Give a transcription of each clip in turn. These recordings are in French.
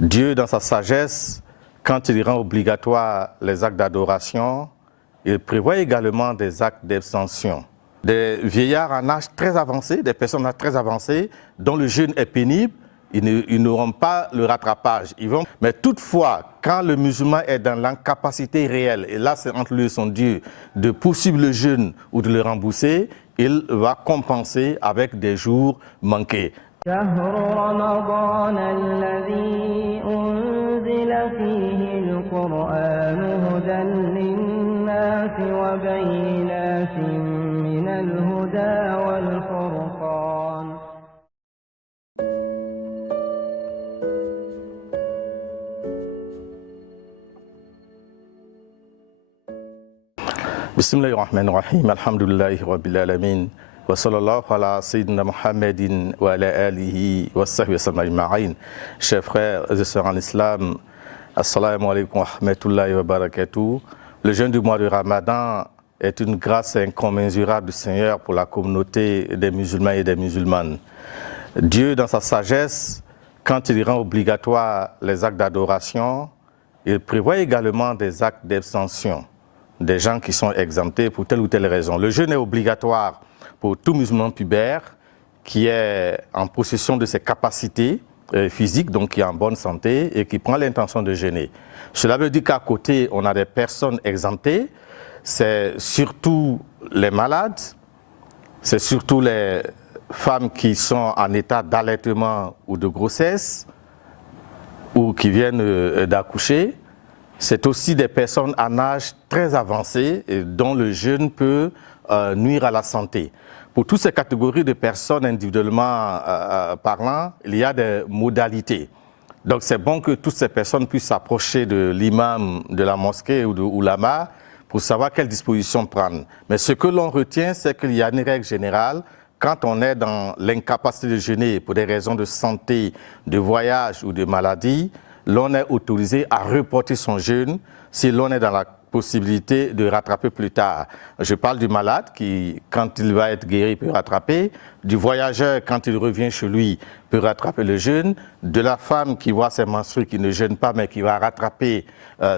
Dieu, dans sa sagesse, quand il rend obligatoire les actes d'adoration, il prévoit également des actes d'abstention. Des vieillards en âge très avancé, des personnes très avancées, dont le jeûne est pénible, ils n'auront pas le rattrapage. Mais toutefois, quand le musulman est dans l'incapacité réelle, et là c'est entre lui et son Dieu, de poursuivre le jeûne ou de le rembourser, il va compenser avec des jours manqués. Bismillahirrahmanirrahim, alhamdulillahi rabbil alamin, wa sallallahu ala sayyidina Muhammadin wa ala alihi wa sahbihi wa sallam ajma'in. Chers frères et sœurs en islam, assalamu alaikum wa rahmatullahi wa barakatuh. Le jeûne du mois de Ramadan est une grâce incommensurable du Seigneur pour la communauté des musulmans et des musulmanes. Dieu, dans sa sagesse, quand il rend obligatoire les actes d'adoration, il prévoit également des actes d'abstention, des gens qui sont exemptés pour telle ou telle raison. Le jeûne est obligatoire pour tout musulman pubère qui est en possession de ses capacités physiques, donc qui est en bonne santé et qui prend l'intention de jeûner. Cela veut dire qu'à côté, on a des personnes exemptées, c'est surtout les malades, c'est surtout les femmes qui sont en état d'allaitement ou de grossesse ou qui viennent d'accoucher. C'est aussi des personnes en âge très avancé et dont le jeûne peut nuire à la santé. Pour toutes ces catégories de personnes individuellement parlant, il y a des modalités. Donc c'est bon que toutes ces personnes puissent s'approcher de l'imam de la mosquée ou de l'ulama pour savoir quelles dispositions prendre. Mais ce que l'on retient, c'est qu'il y a une règle générale. Quand on est dans l'incapacité de jeûner pour des raisons de santé, de voyage ou de maladie, l'on est autorisé à reporter son jeûne si l'on est dans la possibilité de rattraper plus tard. Je parle du malade qui, quand il va être guéri, peut rattraper, du voyageur, quand il revient chez lui, peut rattraper le jeûne, de la femme qui voit ses menstrues, qui ne jeûne pas, mais qui va rattraper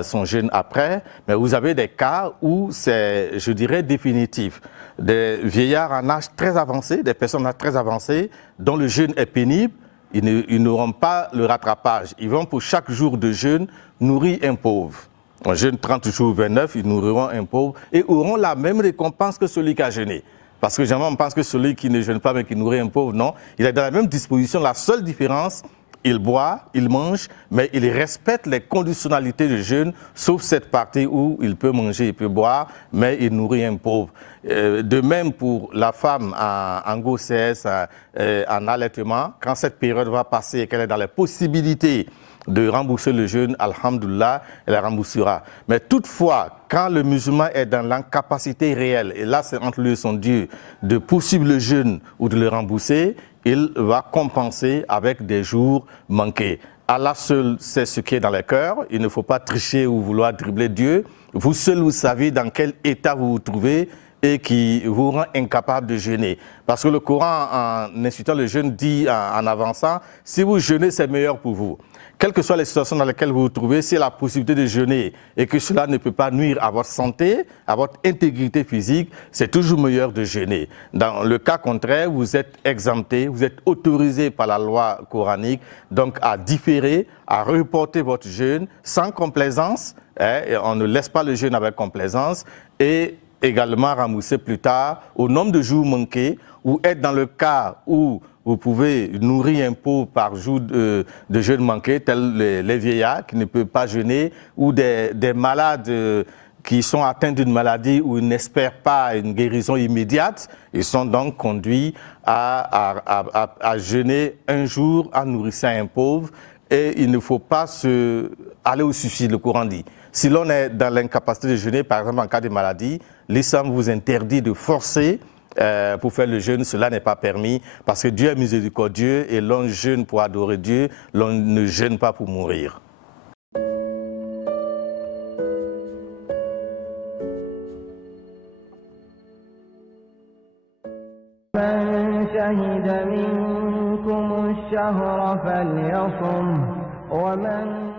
son jeûne après. Mais vous avez des cas où c'est, je dirais, définitif. Des vieillards en âge très avancé, des personnes très avancées, dont le jeûne est pénible, ils n'auront pas le rattrapage. Ils vont pour chaque jour de jeûne nourrir un pauvre. En jeûne 30 jours 29, ils nourriront un pauvre et auront la même récompense que celui qui a jeûné. Parce que généralement on pense que celui qui ne jeûne pas mais qui nourrit un pauvre, non. Il est dans la même disposition. La seule différence, il boit, il mange, mais il respecte les conditionnalités de jeûne, sauf cette partie où il peut manger, il peut boire, mais il nourrit un pauvre. De même pour la femme en grossesse, en allaitement, quand cette période va passer et qu'elle est dans les possibilités de rembourser le jeûne, alhamdoulilah, elle la remboursera. Mais toutefois, quand le musulman est dans l'incapacité réelle, et là c'est entre lui et son Dieu, de poursuivre le jeûne ou de le rembourser, il va compenser avec des jours manqués. Allah seul sait ce qui est dans les cœurs, il ne faut pas tricher ou vouloir dribbler Dieu. Vous seul, vous savez dans quel état vous vous trouvez et qui vous rend incapable de jeûner. Parce que le Coran, en incitant le jeûne, dit en avançant, si vous jeûnez, c'est meilleur pour vous. Quelles que soient les situations dans lesquelles vous vous trouvez, s'il y a la possibilité de jeûner et que cela ne peut pas nuire à votre santé, à votre intégrité physique, c'est toujours meilleur de jeûner. Dans le cas contraire, vous êtes exempté, vous êtes autorisé par la loi coranique, donc à différer, à reporter votre jeûne sans complaisance, et on ne laisse pas le jeûne avec complaisance, et également rembourser plus tard au nombre de jours manqués, ou être dans le cas où vous pouvez nourrir un pauvre par jour de jeûne manqué, tels les vieillards qui ne peuvent pas jeûner, ou des malades qui sont atteints d'une maladie où ils n'espèrent pas une guérison immédiate. Ils sont donc conduits à jeûner un jour en nourrissant un pauvre. Et il ne faut pas aller au suicide, le Coran dit. Si l'on est dans l'incapacité de jeûner, par exemple en cas de maladie, l'islam vous interdit de forcer pour faire le jeûne, cela n'est pas permis parce que Dieu est miséricordieux et l'on jeûne pour adorer Dieu, l'on ne jeûne pas pour mourir. من شهد منكم الشهر فليصم ومن من